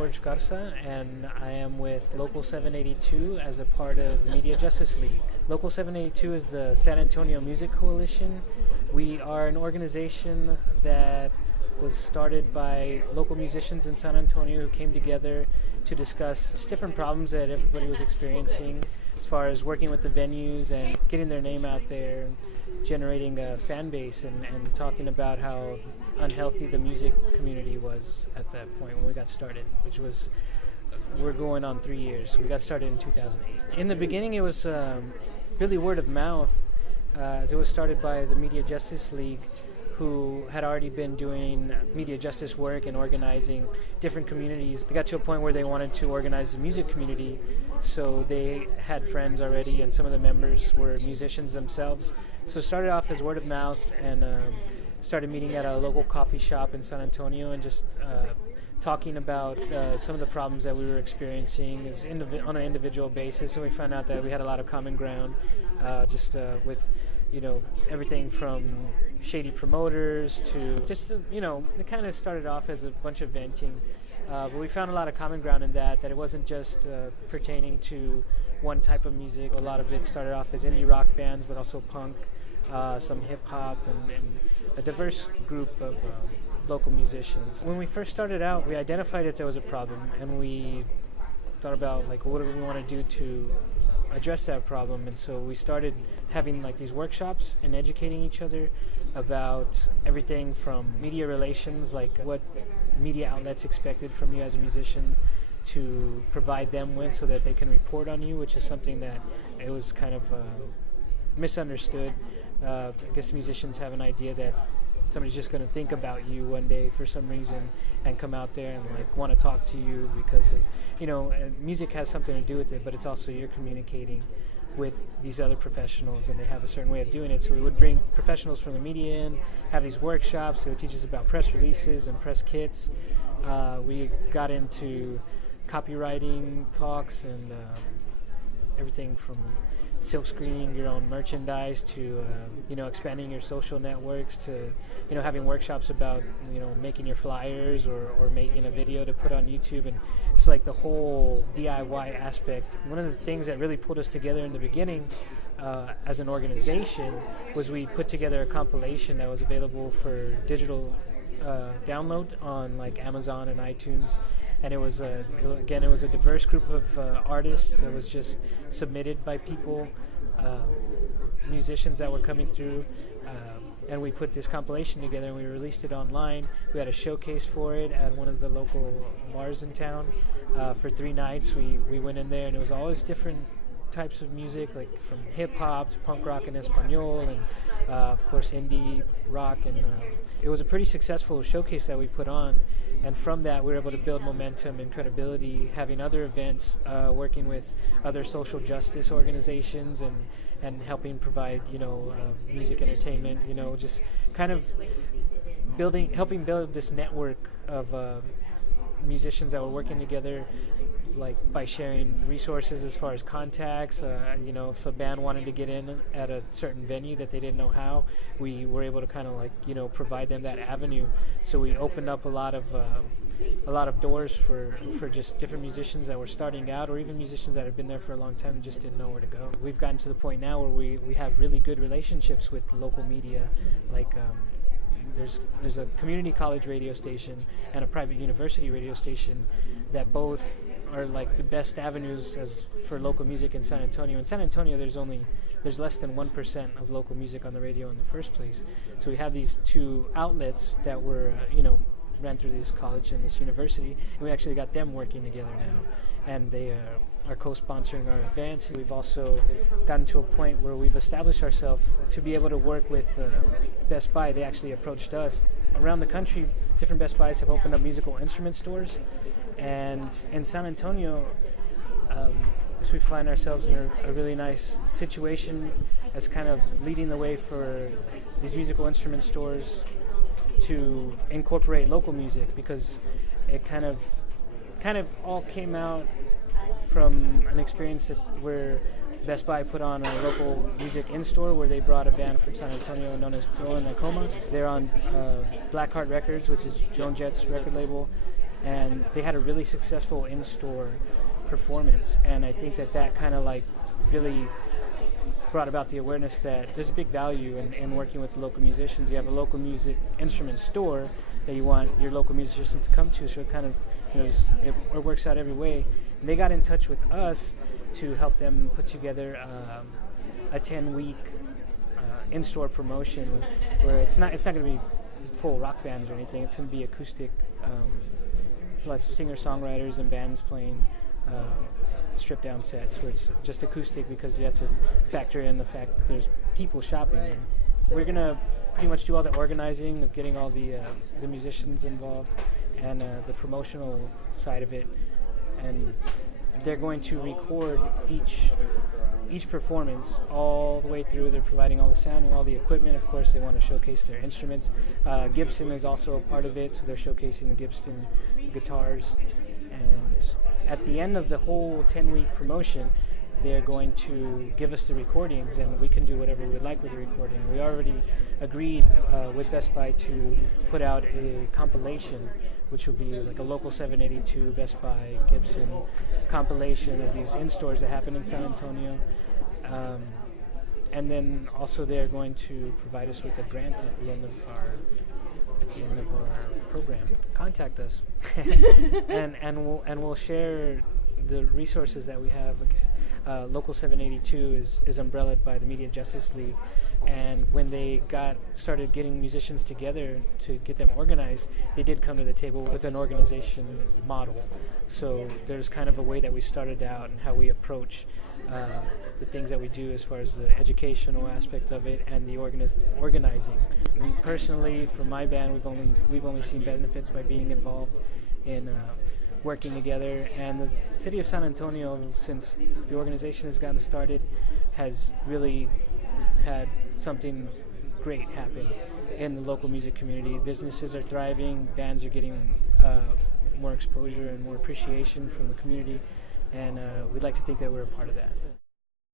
Garza, and I am with Local 782 as a part of Media Justice League. Local 782 is the San Antonio Music Coalition. We are an organization that was started by local musicians in San Antonio who came together to discuss just different problems that everybody was experiencing as far as working with the venues and getting their name out there, generating a fan base and talking about how unhealthy the music community was at that point when we got started, which was, we're going on 3 years. We got started in 2008. In the beginning it was really word of mouth, as it was started by the Media Justice League, who had already been doing media justice work and organizing different communities. They got to a point where they wanted to organize the music community, so they had friends already, and some of the members were musicians themselves. So it started off as word of mouth, and started meeting at a local coffee shop in San Antonio and just talking about some of the problems that we were experiencing on an individual basis, and we found out that we had a lot of common ground, with everything from shady promoters to just, it kind of started off as a bunch of venting. But we found a lot of common ground in that it wasn't just pertaining to one type of music. A lot of it started off as indie rock bands, but also punk, some hip hop, and a diverse group of local musicians. When we first started out, we identified that there was a problem, and we thought about what do we want to do to address that problem. And so we started having these workshops and educating each other about everything from media relations, what media outlets expected from you as a musician to provide them with so that they can report on you, which is something that it was kind of misunderstood. I guess musicians have an idea that somebody's just going to think about you one day for some reason and come out there and want to talk to you because music has something to do with it, but it's also you're communicating with these other professionals, and they have a certain way of doing it. So we would bring professionals from the media in, have these workshops. They would teach us about press releases and press kits. We got into copywriting talks and everything from silk screening your own merchandise to expanding your social networks to having workshops about making your flyers or making a video to put on YouTube. And it's the whole DIY aspect. One of the things that really pulled us together in the beginning as an organization was we put together a compilation that was available for digital download on Amazon and iTunes. And it was a diverse group of artists. It was just submitted by people, musicians that were coming through, and we put this compilation together and we released it online. We had a showcase for it at one of the local bars in town for 3 nights. We went in there, and it was always different types of music, from hip hop to punk rock and Espanol, and of course indie rock, and it was a pretty successful showcase that we put on. And from that, we were able to build momentum and credibility, having other events, working with other social justice organizations, and helping provide music entertainment. Just kind of helping build this network of musicians that were working together, by sharing resources as far as contacts. If a band wanted to get in at a certain venue that they didn't know how, we were able to kind of provide them that avenue. So we opened up a lot of doors for just different musicians that were starting out, or even musicians that had been there for a long time and just didn't know where to go. We've gotten to the point now where we have really good relationships with local media, there's a community college radio station and a private university radio station that both are the best avenues for local music in San Antonio. In San Antonio, there's less than 1% of local music on the radio in the first place. So we have these 2 outlets that were ran through this college and this university, and we actually got them working together now, and they are co-sponsoring our events. We've also gotten to a point where we've established ourselves to be able to work with Best Buy. They actually approached us. Around the country, different Best Buys have opened up musical instrument stores, and in San Antonio, so we find ourselves in a really nice situation as kind of leading the way for these musical instrument stores to incorporate local music, because it kind of all came out from an experience where Best Buy put on a local music in-store where they brought a band from San Antonio known as Pro and Nakoma. They're on Blackheart Records, which is Joan Jett's record label, and they had a really successful in-store performance. And I think that kind of like really brought about the awareness that there's a big value in working with the local musicians. You have a local music instrument store that you want your local musicians to come to, so it kind of, it works out every way. And they got in touch with us to help them put together a 10-week in-store promotion where it's not going to be full rock bands or anything. It's going to be acoustic. It's lots of singer-songwriters and bands playing stripped down sets where it's just acoustic, because you have to factor in the fact that there's people shopping there. We're going to pretty much do all the organizing of getting all the musicians involved and the promotional side of it, and they're going to record each performance all the way through. They're providing all the sound and all the equipment. Of course, they want to showcase their instruments. Gibson is also a part of it, so they're showcasing the Gibson guitars. And at the end of the whole 10-week promotion, they're going to give us the recordings, and we can do whatever we like with the recording. We already agreed with Best Buy to put out a compilation, which will be like a local 782 Best Buy Gibson compilation of these in-stores that happen in San Antonio. And then also they're going to provide us with a grant at the end of our program. Contact us, and we'll share the resources that we have. Local 782 is umbrellaed by the Media Justice League, and when they started getting musicians together to get them organized, they did come to the table with an organization model. So there's kind of a way that we started out and how we approach the things that we do as far as the educational aspect of it and the organizing. And personally, for my band, we've only seen benefits by being involved in working together. And the city of San Antonio, since the organization has gotten started, has really had something great happen in the local music community. Businesses are thriving, bands are getting more exposure and more appreciation from the community, and we'd like to think that we're a part of that.